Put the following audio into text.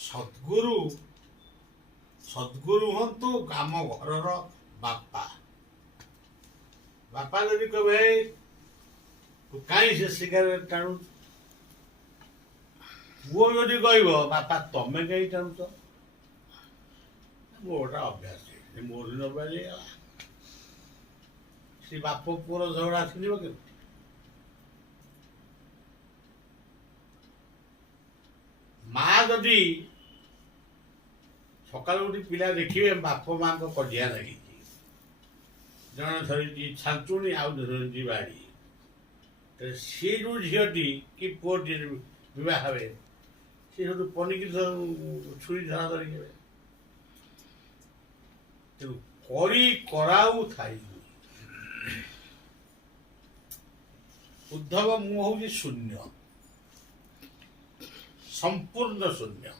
ସଦ୍ଗୁରୁ ସଦ୍ଗୁରୁ ହୁଅନ୍ତୁ ଆମ ଘରର ବାପା। ବାପା ଯଦି କହିବେ ତୁ କାହିଁ ସେ ସିଗାରେଟ୍ ଟାଣୁଛୁ, ପୁଅ ଯଦି କହିବ ବାପା ତମେ କାହିଁ ଟାଣୁଛ, ମୋଟା ଅଭ୍ୟାସ ମୋର ନବାଜ ହେଇଗଲା। ସେ ବାପ ପୁଅର ଝଗଡ଼ା ଆସିଯିବ କେମିତି? ମା ଯଦି ସକାଳୁ ଉଠି ପିଲା ଦେଖିବେ ବାପ ମାଙ୍କ କଜିଆ ଲାଗିଛି, ଜଣେ ଧରିଛି ଛାଞ୍ଚୁଣି ଆଉ ଧରିଛି ବାଡ଼ି, ସେ ଯେଉଁ ଝିଅଟି କି ପୁଅଟି ବିବାହ ହେବେ ସେ ସେଠୁ ପନିକି ଛୁରୀ ଧରା ଧରିକି ହେବେ। ତେଣୁ କରି କରାଉ ଥାଇ ଉଦ୍ଧବ ମୁଁ ହଉଛି ଶୂନ୍ୟ, ସମ୍ପୂର୍ଣ୍ଣ ଶୂନ୍ୟ।